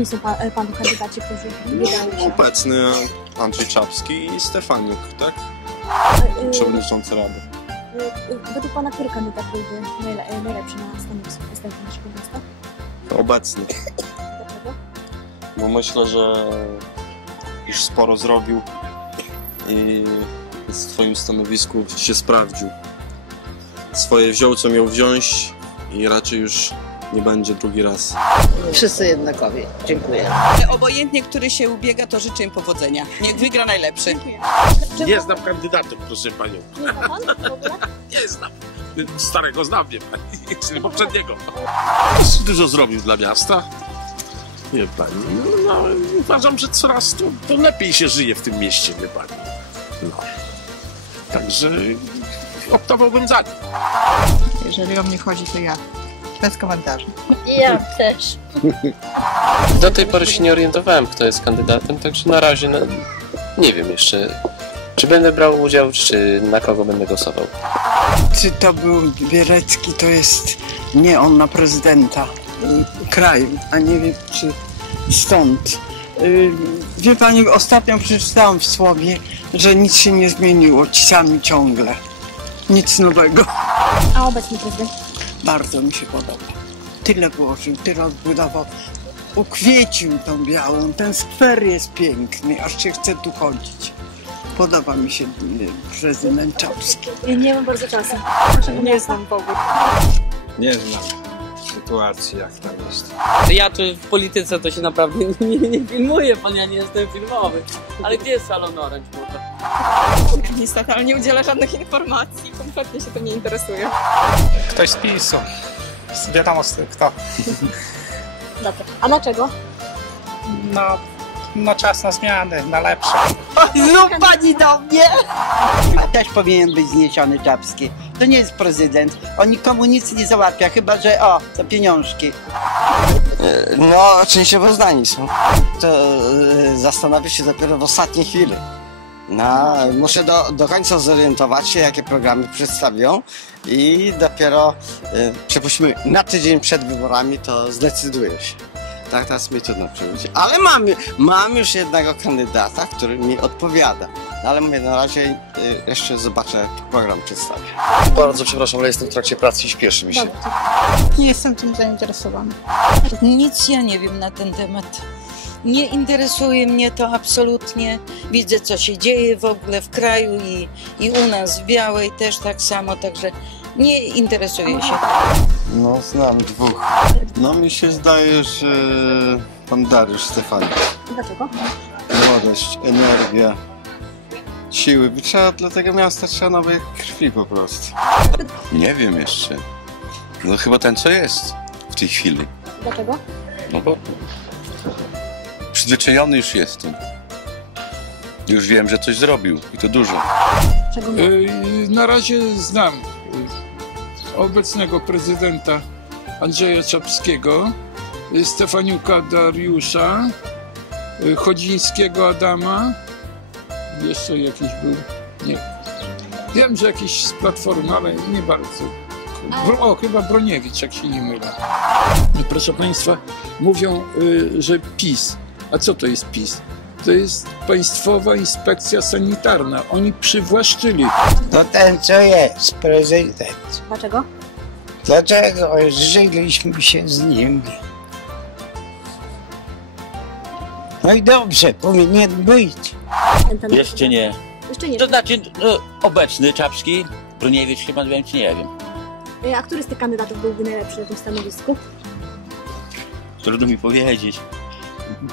pani są pa, e, panu kandydaci, którzy biegają się? Obecny Andrzej Czapski i Stefaniuk, tak? E, e, Przewodniczący Rady. e, e, Według pana który kandydat byłby najle, najlepszy na stanowisku prezydenta naszego miasta? Obecny. Dlaczego? Bo myślę, że już sporo zrobił i w swoim stanowisku się sprawdził. Swoje wziął, co miał wziąć i raczej już nie będzie drugi raz. Wszyscy jednakowi. Dziękuję. Obojętnie, który się ubiega, to życzę im powodzenia. Niech wygra najlepszy. Nie znam kandydatów, proszę panią. Nie pan? Nie znam. Starego znam, wie pani, czyli poprzedniego. Dużo zrobił dla miasta. Wie pani, no, uważam, że coraz to, to lepiej się żyje w tym mieście, wie pani. No. Także optowałbym za nim. Jeżeli o mnie chodzi, to ja. Bez komentarzy. Ja też. Do tej pory się nie orientowałem, kto jest kandydatem, także na razie no, nie wiem jeszcze, czy będę brał udział, czy na kogo będę głosował. Czy to był Bielecki, to jest nie on na prezydenta kraju, a nie wiem czy stąd. Y, Wie pani, ostatnio przeczytałam w słowie, że nic się nie zmieniło, ci sami ciągle. Nic nowego. A obecny prezydent? Bardzo mi się podoba. Tyle włożył, tyle odbudował. Ukwiecił tą białą, ten skwer jest piękny, aż się chce tu chodzić. Podoba mi się y, prezydent Czapski. Nie, nie mam bardzo czasu. Nie znam powód. Nie znam sytuacji, jak tam jest. Ja tu w polityce to się naprawdę nie, nie filmuję, pan ja nie jestem filmowy. Ale gdzie jest salon Orange? Niestety, ale nie udziela żadnych informacji. Kompletnie się tym nie interesuje. Ktoś z PiSu. Wiadomo z kto. Dobrze. A dlaczego? No, no czas na zmiany, na lepsze. Znów pani do mnie! Też powinien być zniesiony Czapski. To nie jest prezydent. On nikomu nic nie załatwia, chyba że o, za pieniążki. No, częściowo zdani są. To e, zastanowię się dopiero w ostatniej chwili. No, muszę do, do końca zorientować się, jakie programy przedstawią i dopiero, e, przypuśćmy, na tydzień przed wyborami to zdecyduję się. Tak, teraz mi trudno przewidzieć. Ale mam, mam już jednego kandydata, który mi odpowiada. No, ale mówię, na razie e, jeszcze zobaczę, jaki program przedstawię. Bardzo przepraszam, ale jestem w trakcie pracy i śpieszy mi się. Nie jestem tym zainteresowany. Nic ja nie wiem na ten temat. Nie interesuje mnie to absolutnie. Widzę, co się dzieje w ogóle w kraju i, i u nas w Białej też tak samo, także nie interesuję się. No, znam dwóch. No, mi się zdaje, że pan Dariusz Stefaniuk. Dlaczego? Młodość, energia, siły. Trzeba dla tego miasta trzeba nowej krwi po prostu. Nie wiem jeszcze. No chyba ten, co jest w tej chwili. Dlaczego? No bo przyzwyczajony już jestem. Już wiem, że coś zrobił i to dużo. Czego nie? Y, Na razie znam y, obecnego prezydenta Andrzeja Czapskiego, y, Stefaniuka Dariusza, y, Chodzińskiego Adama, jeszcze jakiś był, nie. Wiem, że jakiś z Platformy, ale nie bardzo. Bro, o, chyba Broniewicz, jak się nie mylę. Proszę Państwa, mówią, y, że PiS. A co to jest PiS? To jest Państwowa Inspekcja Sanitarna. Oni przywłaszczyli. To ten, co jest prezydent. Dlaczego? Dlaczego żyliśmy się z nim? No i dobrze, powinien być. Jeszcze nie. Jeszcze nie. To znaczy no, obecny Czapski, Bruniewicz chyba wiem, czy nie wiem. E, A który z tych kandydatów byłby najlepszy na tym stanowisku? Trudno mi powiedzieć.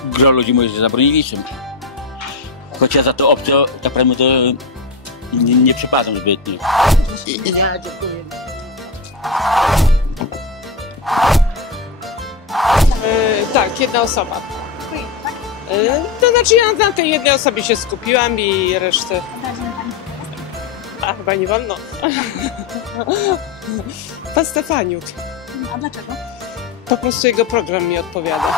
Gro ludzi mówi, że za Bruniewiczem. Choć ja za to opcję, tak naprawdę to nie, nie przypadam zbytnio. Ja dziękuję. E, tak, jedna osoba. E, to znaczy ja na tej jednej osobie się skupiłam i resztę... A chyba nie wolno. Pan Stefaniuk. A dlaczego? Po prostu jego program mi odpowiada.